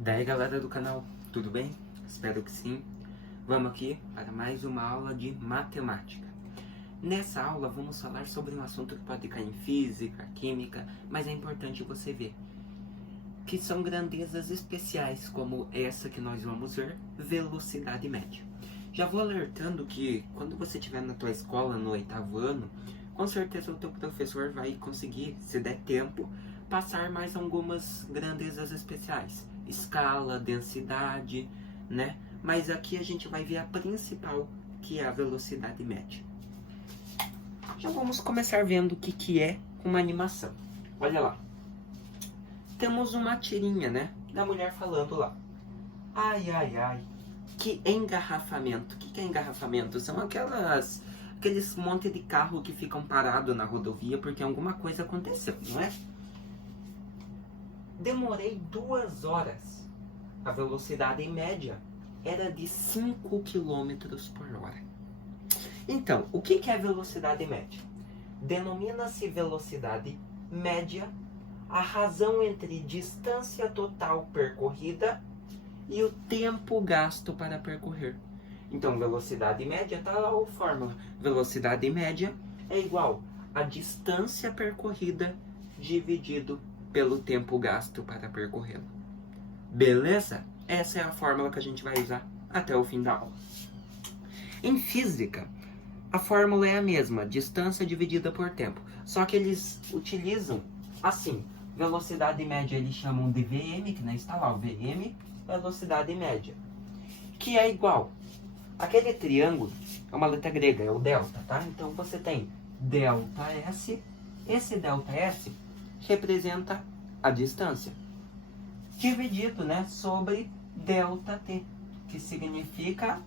Daí galera do canal, tudo bem? Espero que sim. Vamos aqui para mais uma aula de matemática. Nessa aula vamos falar sobre um assunto que pode cair em física, química, mas é importante você ver que são grandezas especiais como essa que nós vamos ver, velocidade média. Já vou alertando que quando você estiver na tua escola no 8º ano, com certeza o teu professor vai conseguir, se der tempo, passar mais algumas grandezas especiais. Escala, densidade, né? Mas aqui a gente vai ver a principal, que é a velocidade média. Já vamos começar vendo o que é uma animação. Olha lá. Temos uma tirinha, né? Da mulher falando lá. Ai, ai, ai. Que engarrafamento. O que é engarrafamento? São aqueles monte de carro que ficam parados na rodovia porque alguma coisa aconteceu, não é? Demorei 2 horas. A velocidade média era de 5 km por hora. Então, o que é velocidade média? Denomina-se velocidade média a razão entre distância total percorrida e o tempo gasto para percorrer. Então, velocidade média, está lá a fórmula. Velocidade média é igual a distância percorrida dividido pelo tempo gasto para percorrê-la. Beleza? Essa é a fórmula que a gente vai usar até o fim da aula. Em física, a fórmula é a mesma, distância dividida por tempo. Só que eles utilizam assim, velocidade média eles chamam de Vm, que não está lá, o Vm, velocidade média. Que é igual, aquele triângulo é uma letra grega, é o delta, tá? Então você tem ΔS, esse ΔS representa a distância, dividido, né, sobre ΔT, que significa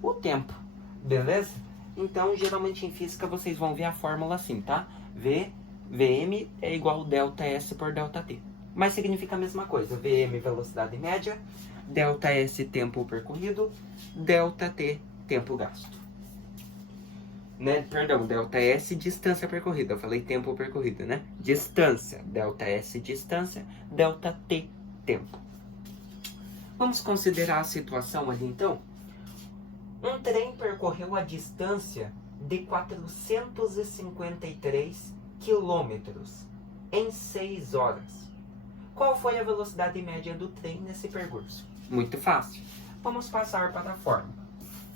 o tempo, beleza? Então, geralmente em física vocês vão ver a fórmula assim, tá? Vm é igual ΔS por ΔT. Mas significa a mesma coisa. Vm, velocidade média, ΔS, tempo percorrido, ΔT, tempo gasto. Né? Perdão, ΔS, distância percorrida. Eu falei tempo percorrido, né? Distância, ΔS, distância, ΔT, tempo. Vamos considerar a situação ali, então? Um trem percorreu a distância de 453 quilômetros em 6 horas. Qual foi a velocidade média do trem nesse percurso? Muito fácil. Vamos passar para a fórmula.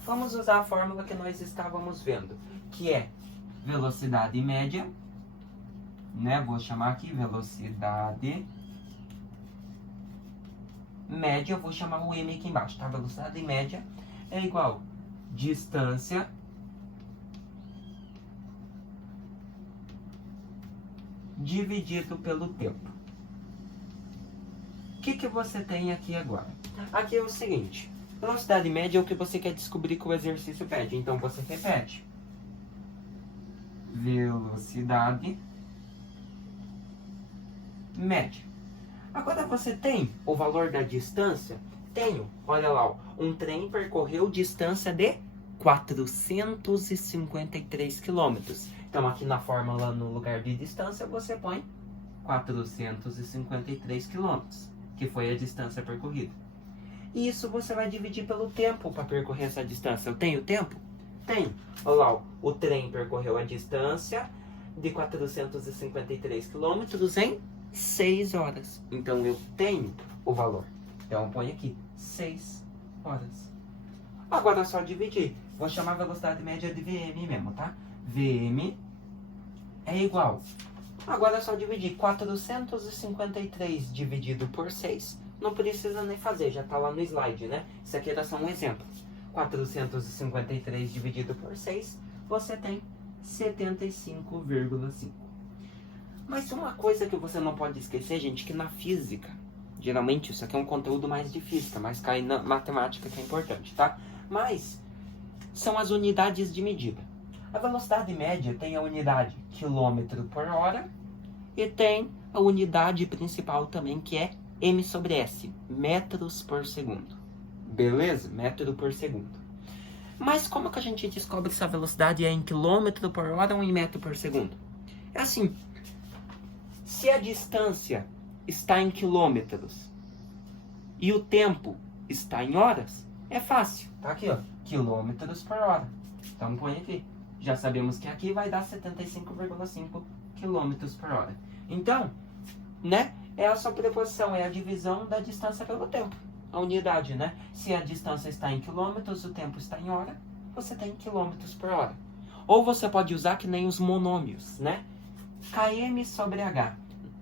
Vamos usar a fórmula que nós estávamos vendo, que é velocidade média, né? Vou chamar aqui velocidade média, eu vou chamar o M aqui embaixo, tá? Velocidade média é igual distância dividido pelo tempo. O que você tem aqui agora? Aqui é o seguinte, velocidade média é o que você quer descobrir que o exercício pede. Então você repete. Velocidade média. Agora você tem o valor da distância. Tenho, olha lá, ó, um trem percorreu distância de 453 quilômetros. Então aqui na fórmula, no lugar de distância, você põe 453 quilômetros, que foi a distância percorrida. E isso você vai dividir pelo tempo para percorrer essa distância. Eu tenho tempo? Tenho. Olha lá, ó, o trem percorreu a distância de 453 quilômetros em 6 horas. Então eu tenho o valor. Então põe aqui, 6 horas. Agora é só dividir. Vou chamar a velocidade média de Vm mesmo, tá? Vm é igual. Agora é só dividir. 453 dividido por 6. Não precisa nem fazer, já tá lá no slide, né? Isso aqui era só um exemplo. 453 dividido por 6, você tem 75,5. Mas uma coisa que você não pode esquecer, gente, que na física, geralmente isso aqui é um conteúdo mais de física, mas cai na matemática que é importante, tá? Mas são as unidades de medida. A velocidade média tem a unidade quilômetro por hora e tem a unidade principal também, que é m sobre s, metros por segundo. Beleza? Metro por segundo. Mas como que a gente descobre se a velocidade é em quilômetro por hora ou em metro por segundo? É assim, se a distância está em quilômetros e o tempo está em horas, é fácil. Tá aqui, ó, quilômetros por hora. Então põe aqui. Já sabemos que aqui vai dar 75,5 quilômetros por hora. Então, né, é a sobreposição, é a divisão da distância pelo tempo. A unidade, né? Se a distância está em quilômetros, o tempo está em hora, você tem quilômetros por hora. Ou você pode usar que nem os monômios, né? km sobre h.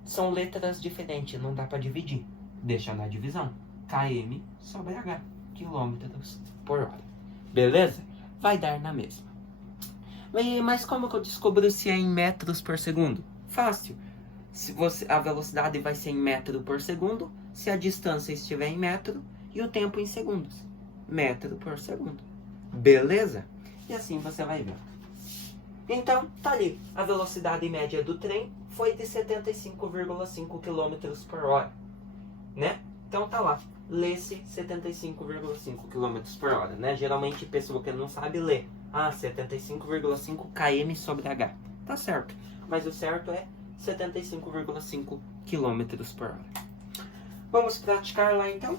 São letras diferentes, não dá para dividir. Deixa na divisão. km sobre h. Quilômetros por hora. Beleza? Vai dar na mesma. Mas como que eu descubro se é em metros por segundo? Fácil. A velocidade vai ser em metro por segundo se a distância estiver em metro e o tempo em segundos. Metro por segundo. Beleza? E assim você vai ver. Então, tá ali. A velocidade média do trem foi de 75,5 km por hora. Né? Então tá lá. Lê-se 75,5 km por hora. Né? Geralmente, pessoa que não sabe lê. 75,5 km sobre h. Tá certo. Mas o certo é 75,5 km por hora. Vamos praticar lá então?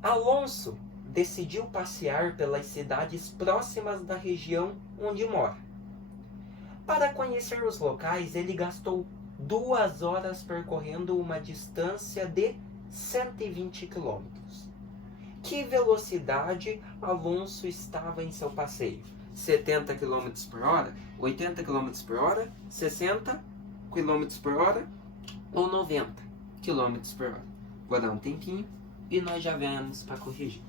Alonso decidiu passear pelas cidades próximas da região onde mora. Para conhecer os locais, ele gastou 2 horas percorrendo uma distância de 120 km. Que velocidade Alonso estava em seu passeio? 70 km por hora? 80 km por hora? 60 km por hora? Ou 90 km por hora? Vou dar um tempinho e nós já vemos para corrigir.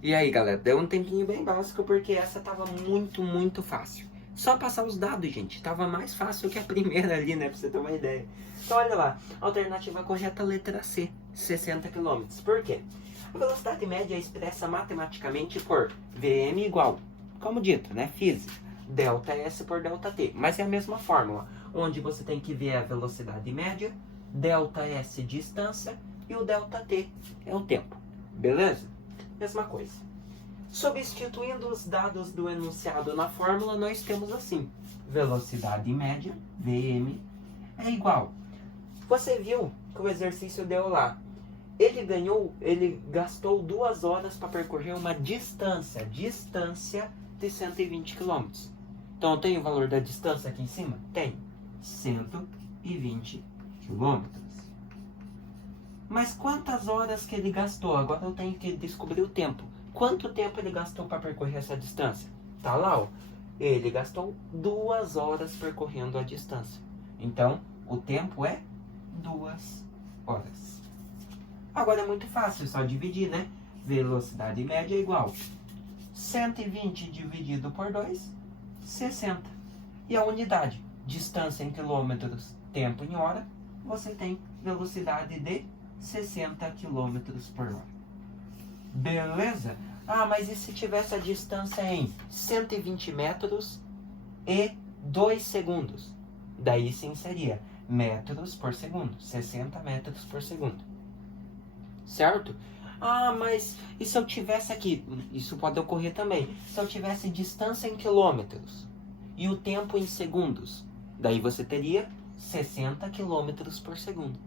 E aí, galera, deu um tempinho bem básico porque essa tava muito fácil. Só passar os dados, gente. Tava mais fácil que a primeira ali, né? Pra você ter uma ideia. Então, olha lá. Alternativa correta, letra C. 60 km. Por quê? A velocidade média é expressa matematicamente por Vm igual, como dito, né? Física. Delta S por delta T. Mas é a mesma fórmula. Onde você tem que ver a velocidade média, delta S distância e o delta T é o tempo. Beleza? Mesma coisa. Substituindo os dados do enunciado na fórmula, nós temos assim. Velocidade média, Vm, é igual. Você viu que o exercício deu lá. Ele gastou 2 horas para percorrer uma distância de 120 km. Então, tem o valor da distância aqui em cima? Tem. 120 km. Mas quantas horas que ele gastou? Agora eu tenho que descobrir o tempo. Quanto tempo ele gastou para percorrer essa distância? Tá lá, ó. Ele gastou 2 horas percorrendo a distância. Então, o tempo é 2 horas. Agora é muito fácil, só dividir, né? Velocidade média é igual 120 dividido por 2, 60. E a unidade, distância em quilômetros, tempo em hora, você tem velocidade de 60 km por hora. Beleza? Mas e se tivesse a distância em 120 metros e 2 segundos? Daí sim seria metros por segundo. 60 metros por segundo. Certo? Mas e se eu tivesse aqui? Isso pode ocorrer também. Se eu tivesse distância em quilômetros e o tempo em segundos? Daí você teria 60 km por segundo.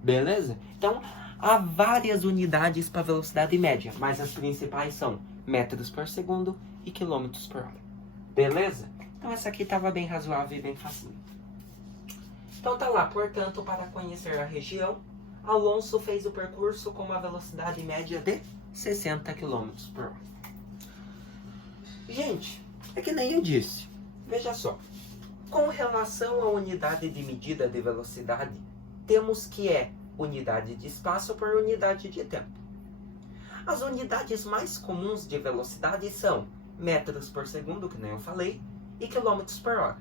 Beleza? Então, há várias unidades para velocidade média, mas as principais são metros por segundo e quilômetros por hora. Beleza? Então, essa aqui estava bem razoável e bem facinho. Então, tá lá. Portanto, para conhecer a região, Alonso fez o percurso com uma velocidade média de 60 km por hora. Gente, é que nem eu disse. Veja só. Com relação à unidade de medida de velocidade, temos que é unidade de espaço por unidade de tempo. As unidades mais comuns de velocidade são metros por segundo, que nem eu falei, e quilômetros por hora.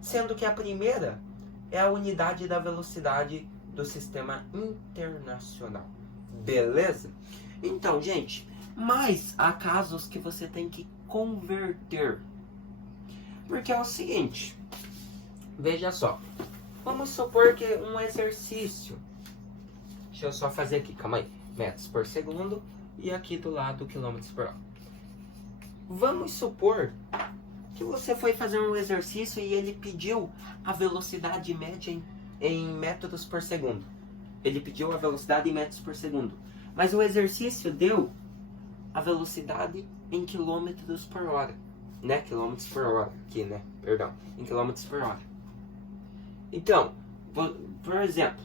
Sendo que a primeira é a unidade da velocidade do sistema internacional. Beleza? Então, gente, mas há casos que você tem que converter. Porque é o seguinte, veja só. Vamos supor que um exercício. Deixa eu só fazer aqui, calma aí. Metros por segundo e aqui do lado quilômetros por hora. Vamos supor que você foi fazer um exercício e ele pediu a velocidade média em metros por segundo. Ele pediu a velocidade em metros por segundo. Mas o exercício deu a velocidade em quilômetros por hora. Né? Quilômetros por hora. Aqui, né? Perdão. Em quilômetros por hora. Então, por exemplo,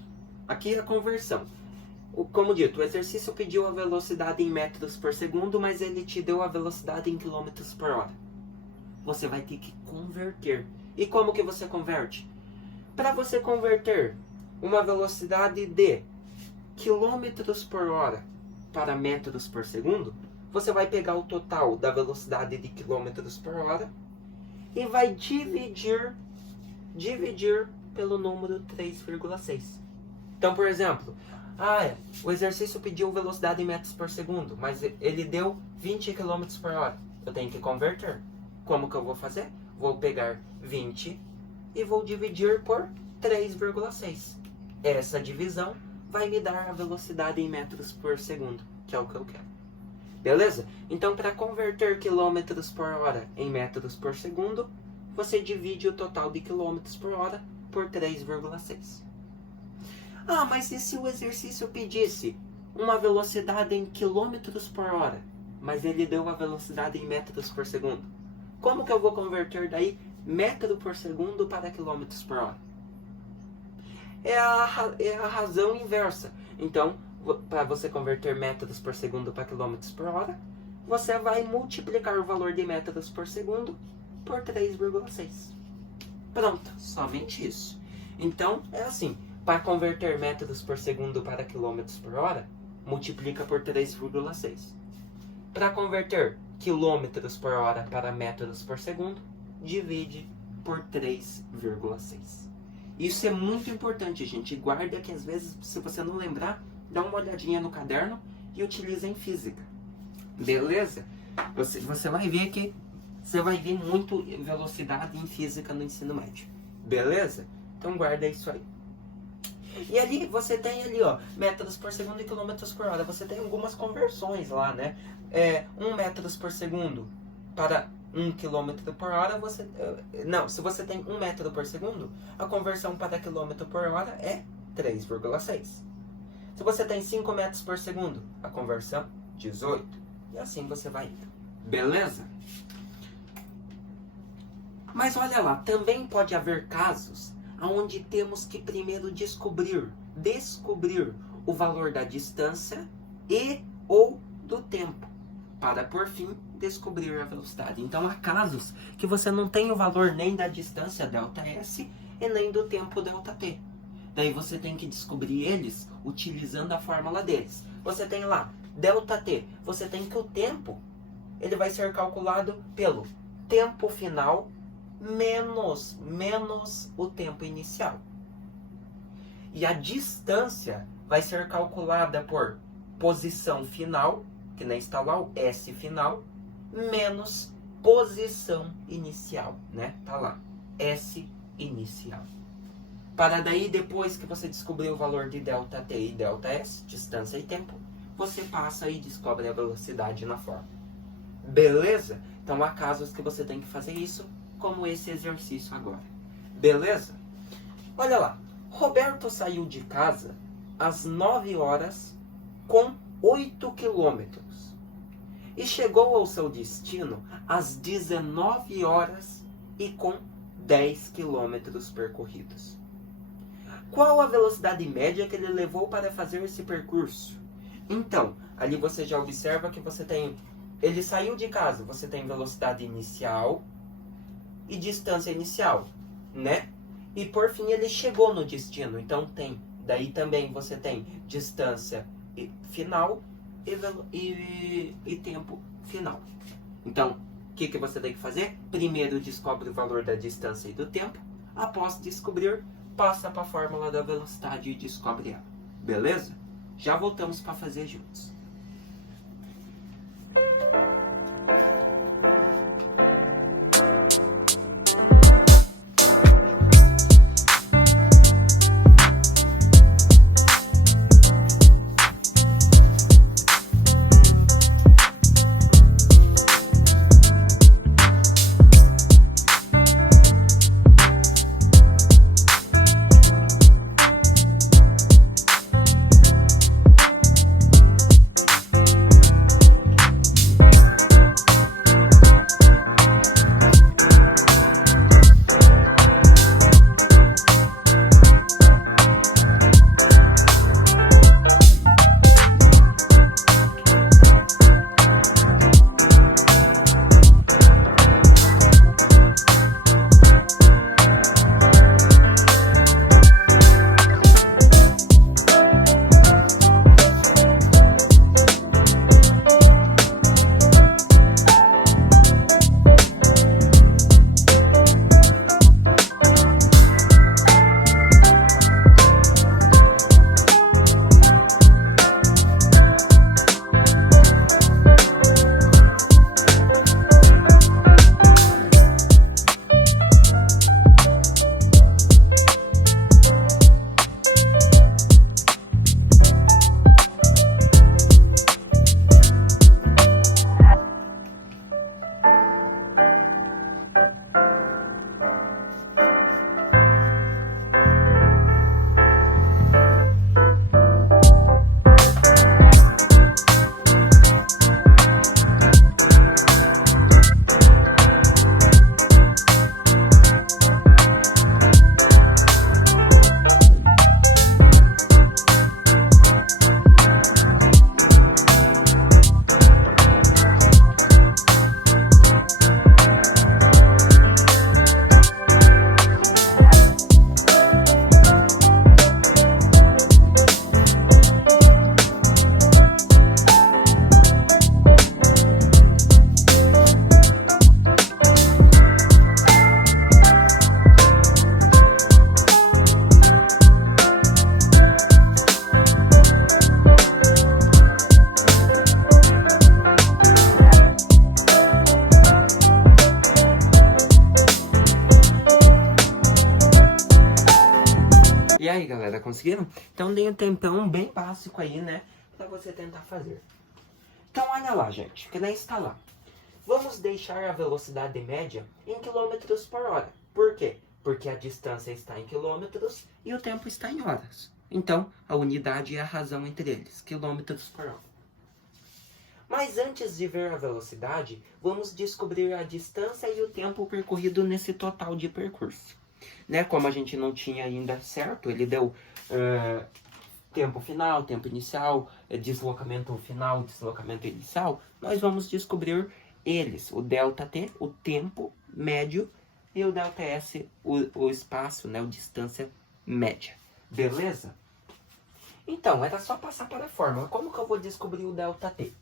aqui é a conversão. Como dito, o exercício pediu a velocidade em metros por segundo, mas ele te deu a velocidade em quilômetros por hora. Você vai ter que converter. E como que você converte? Para você converter uma velocidade de quilômetros por hora para metros por segundo, você vai pegar o total da velocidade de quilômetros por hora e vai dividir pelo número 3,6. Então, por exemplo, o exercício pediu velocidade em metros por segundo, mas ele deu 20 km por hora. Eu tenho que converter. Como que eu vou fazer? Vou pegar 20 e vou dividir por 3,6. Essa divisão vai me dar a velocidade em metros por segundo, que é o que eu quero. Beleza? Então, para converter quilômetros por hora em metros por segundo, você divide o total de quilômetros por hora por 3,6. Mas e se o exercício pedisse uma velocidade em quilômetros por hora, mas ele deu a velocidade em metros por segundo? Como que eu vou converter daí metro por segundo para quilômetros por hora? É a razão inversa. Então, para você converter metros por segundo para quilômetros por hora, você vai multiplicar o valor de metros por segundo por 3,6. Pronto, somente isso. Então, é assim. Para converter metros por segundo para quilômetros por hora, multiplica por 3,6. Para converter quilômetros por hora para metros por segundo, divide por 3,6. Isso é muito importante, gente. Guarda que às vezes, se você não lembrar, dá uma olhadinha no caderno e utiliza em física. Beleza? Você vai ver que você vai ver muito velocidade em física no ensino médio. Beleza? Então guarda isso aí. E ali você tem ali, metros por segundo e quilômetros por hora. Você tem algumas conversões lá, né? 1 metros por segundo para 1 quilômetro por hora, se você tem 1 metro por segundo, a conversão para quilômetro por hora é 3,6. Se você tem 5 metros por segundo, a conversão 18. E assim você vai indo. Beleza? Mas olha lá, também pode haver casos onde temos que primeiro descobrir o valor da distância e ou do tempo, para por fim descobrir a velocidade. Então há casos que você não tem o valor nem da distância ΔS e nem do tempo ΔT. Daí você tem que descobrir eles utilizando a fórmula deles. Você tem lá ΔT, você tem que o tempo ele vai ser calculado pelo tempo final menos o tempo inicial. E a distância vai ser calculada por posição final, que nem está lá o S final, menos posição inicial, né? Tá lá, S inicial. Para daí, depois que você descobrir o valor de ΔT e ΔS, distância e tempo, você passa e descobre a velocidade na fórmula. Beleza? Então há casos que você tem que fazer isso, como esse exercício agora. Beleza? Olha lá. Roberto saiu de casa às 9 horas com 8 quilômetros e chegou ao seu destino às 19 horas e com 10 quilômetros percorridos. Qual a velocidade média que ele levou para fazer esse percurso? Então, ali você já observa que você tem... Ele saiu de casa, você tem velocidade inicial e distância inicial, né? E por fim ele chegou no destino, então daí também você tem distância final e tempo final. Então, o que você tem que fazer? Primeiro descobre o valor da distância e do tempo, após descobrir, passa para a fórmula da velocidade e descobre ela. Beleza? Já voltamos para fazer juntos. E aí, galera, conseguiram? Então dei um tempão bem básico aí, né? Pra você tentar fazer. Então olha lá, gente, que nem está lá. Vamos deixar a velocidade média em quilômetros por hora. Por quê? Porque a distância está em quilômetros e o tempo está em horas. Então, a unidade é a razão entre eles, quilômetros por hora. Mas antes de ver a velocidade, vamos descobrir a distância e o tempo percorrido nesse total de percurso. Né? Como a gente não tinha ainda certo, ele deu tempo final, tempo inicial, deslocamento final, deslocamento inicial. Nós vamos descobrir eles, o ΔT, o tempo médio, e o ΔS, o espaço, né? O distância média. Beleza? Então, era só passar para a fórmula. Como que eu vou descobrir o ΔT?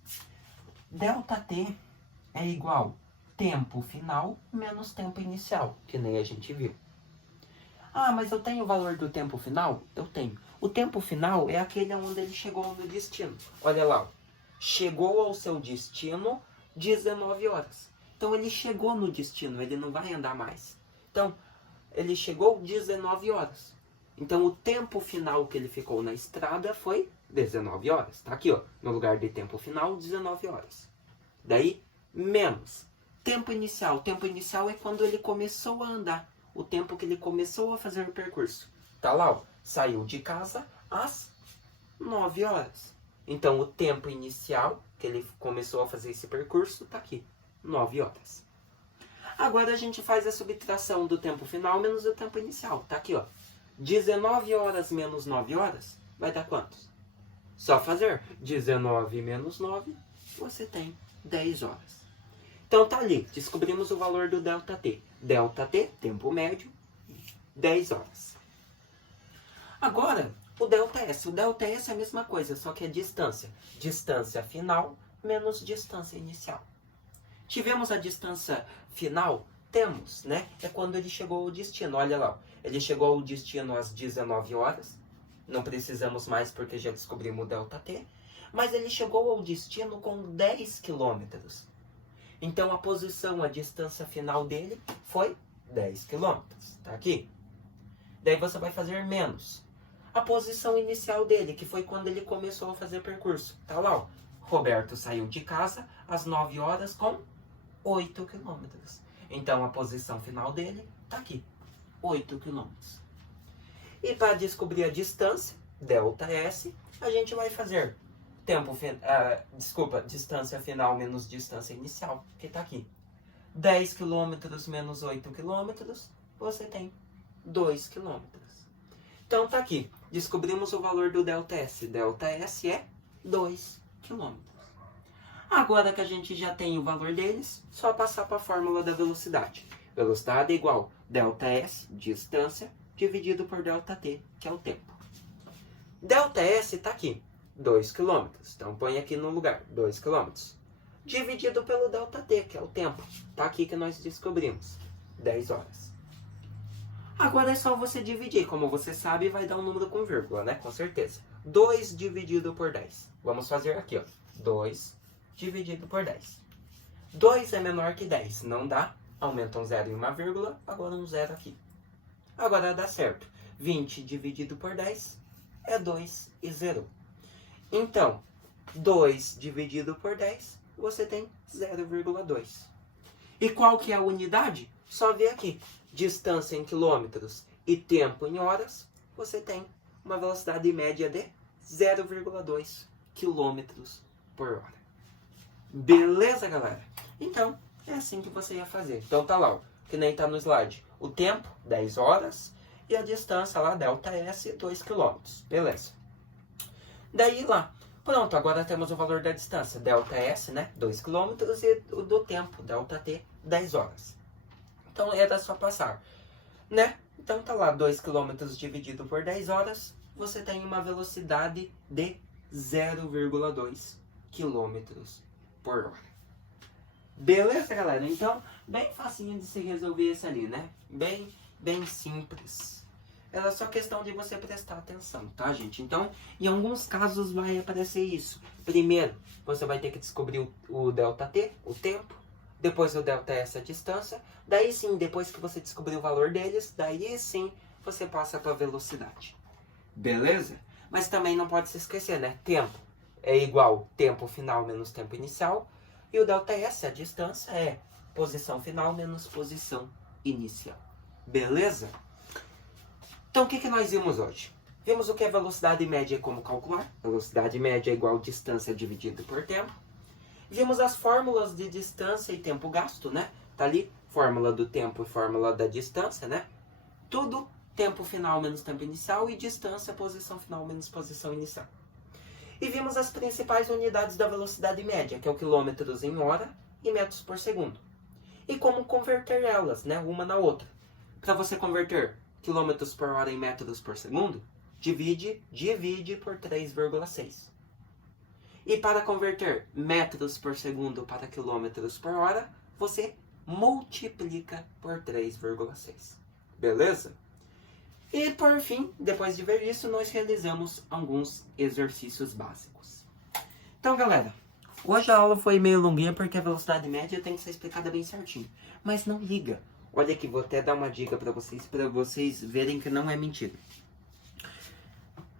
ΔT é igual tempo final menos tempo inicial, que nem a gente viu. Ah, mas eu tenho o valor do tempo final? Eu tenho. O tempo final é aquele onde ele chegou no destino. Olha lá, chegou ao seu destino 19 horas. Então ele chegou no destino, ele não vai andar mais. Então, ele chegou 19 horas. Então o tempo final que ele ficou na estrada foi 19 horas. Tá aqui, ó, no lugar de tempo final, 19 horas. Daí, menos tempo inicial. Tempo inicial é quando ele começou a andar. O tempo que ele começou a fazer o percurso. Tá lá, ó, saiu de casa às 9 horas. Então, o tempo inicial que ele começou a fazer esse percurso tá aqui, 9 horas. Agora a gente faz a subtração do tempo final menos o tempo inicial. Tá aqui, ó. 19 horas menos 9 horas vai dar quantos? Só fazer 19 menos 9, você tem 10 horas. Então tá ali, descobrimos o valor do ΔT. ΔT, tempo médio, 10 horas. Agora, o ΔS. O ΔS é a mesma coisa, só que é distância. Distância final menos distância inicial. Tivemos a distância final? Temos, né? É quando ele chegou ao destino. Olha lá, ele chegou ao destino às 19 horas. Não precisamos mais porque já descobrimos o ΔT. Mas ele chegou ao destino com 10 quilômetros. Então a posição, a distância final dele foi 10 quilômetros. Tá aqui. Daí você vai fazer menos a posição inicial dele, que foi quando ele começou a fazer percurso. Tá lá, ó. Roberto saiu de casa às 9 horas com 8 quilômetros. Então a posição final dele tá aqui, 8 quilômetros. E para descobrir a distância, ΔS, a gente vai fazer distância final menos distância inicial, que tá aqui. 10 quilômetros menos 8 quilômetros, você tem 2 quilômetros. Então tá aqui, descobrimos o valor do ΔS. ΔS é 2 quilômetros. Agora que a gente já tem o valor deles, só passar para a fórmula da velocidade. Velocidade é igual ΔS, distância, dividido por ΔT, que é o tempo. ΔS está aqui, 2 km. Então põe aqui no lugar, 2 km. Dividido pelo ΔT, que é o tempo. Está aqui que nós descobrimos, 10 horas. Agora é só você dividir. Como você sabe, vai dar um número com vírgula, né? Com certeza. 2 dividido por 10. Vamos fazer aqui, ó. 2 dividido por 10. 2 é menor que 10. Não dá. Aumenta um 0 e uma vírgula. Agora um 0 aqui. Agora dá certo. 20 dividido por 10 é 2 e 0. Então, 2 dividido por 10, você tem 0,2. E qual que é a unidade? Só ver aqui. Distância em quilômetros e tempo em horas, você tem uma velocidade média de 0,2 quilômetros por hora. Beleza, galera? Então, é assim que você ia fazer. Então tá lá, ó, que nem tá no slide. O tempo, 10 horas, e a distância lá, ΔS, 2 km. Beleza. Daí lá, pronto, agora temos o valor da distância. ΔS, né, 2 km, e o do tempo, ΔT, 10 horas. Então era só passar, né? Então tá lá, 2 km dividido por 10 horas, você tem uma velocidade de 0,2 km por hora. Beleza, galera? Então, bem facinho de se resolver isso ali, né? Bem simples. Era só questão de você prestar atenção, tá, gente? Então, em alguns casos vai aparecer isso. Primeiro, você vai ter que descobrir o ΔT, o tempo. Depois o ΔS, a distância. Daí sim, depois que você descobrir o valor deles, daí sim você passa para a velocidade. Beleza? Mas também não pode se esquecer, né? Tempo é igual tempo final menos tempo inicial. E o ΔS, a distância, é posição final menos posição inicial. Beleza? Então, o que nós vimos hoje? Vimos o que é velocidade média e como calcular. Velocidade média é igual distância dividido por tempo. Vimos as fórmulas de distância e tempo gasto, né? Tá ali, fórmula do tempo e fórmula da distância, né? Tudo tempo final menos tempo inicial e distância, posição final menos posição inicial. E vimos as principais unidades da velocidade média, que é o quilômetros em hora e metros por segundo. E como converter elas, né? Uma na outra. Para você converter quilômetros por hora em metros por segundo, divide por 3,6. E para converter metros por segundo para quilômetros por hora, você multiplica por 3,6. Beleza? E por fim, depois de ver isso, nós realizamos alguns exercícios básicos. Então, galera, hoje a aula foi meio longuinha porque a velocidade média tem que ser explicada bem certinho. Mas não liga. Olha aqui, vou até dar uma dica para vocês verem que não é mentira.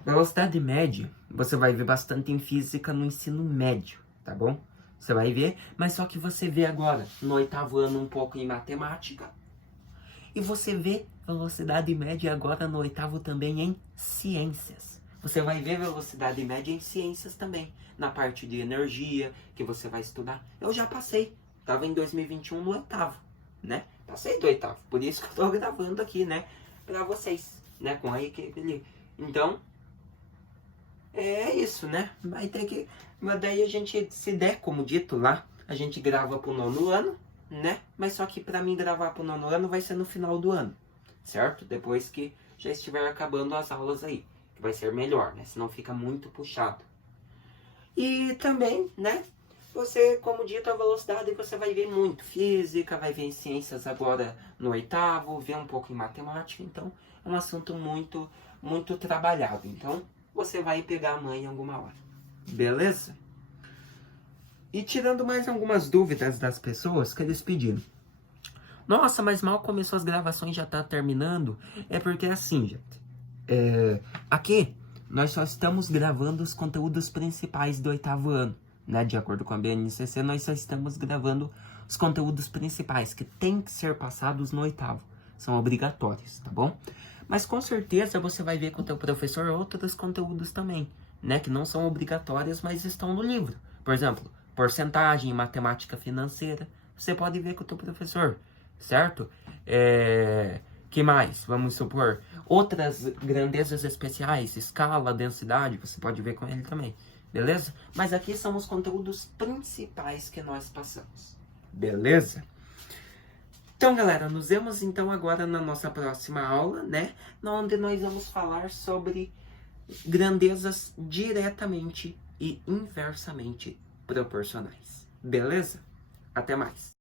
Velocidade média, você vai ver bastante em física no ensino médio, tá bom? Você vai ver, mas só que você vê agora no 8º ano um pouco em matemática. E você vê velocidade média agora no 8º também em ciências. Você vai ver velocidade média em ciências também, na parte de energia que você vai estudar. Eu já passei, estava em 2021 no 8º, né? Passei do 8º, por isso que eu estou gravando aqui, né? Para vocês, né? Com a equipe ali. Então, é isso, né? Vai ter que... Mas daí a gente, se der, como dito lá, a gente grava pro 9º ano, né? Mas só que pra mim gravar pro 9º ano vai ser no final do ano, certo? Depois que já estiver acabando as aulas aí, que vai ser melhor, né? Senão fica muito puxado. E também, né? Você, como dito, a velocidade você vai ver muito física, vai ver em ciências agora no 8º, ver um pouco em matemática. Então, é um assunto muito muito trabalhado. Então, você vai pegar a mãe em alguma hora. Beleza? E tirando mais algumas dúvidas das pessoas que eles pediram. Nossa, mas mal começou as gravações, já tá terminando. É porque assim, gente. Aqui, nós só estamos gravando os conteúdos principais do 8º ano. Né? De acordo com a BNCC, nós só estamos gravando os conteúdos principais que tem que ser passados no 8º. São obrigatórios, tá bom? Mas com certeza você vai ver com o teu professor outros conteúdos também, né? Que não são obrigatórios, mas estão no livro. Por exemplo, porcentagem, matemática financeira. Você pode ver com o teu professor, certo? Que mais? Vamos supor, outras grandezas especiais, escala, densidade, você pode ver com ele também, beleza? Mas aqui são os conteúdos principais que nós passamos, beleza? Então, galera, nos vemos então agora na nossa próxima aula, né? Onde nós vamos falar sobre grandezas diretamente e inversamente proporcionais, beleza? Até mais!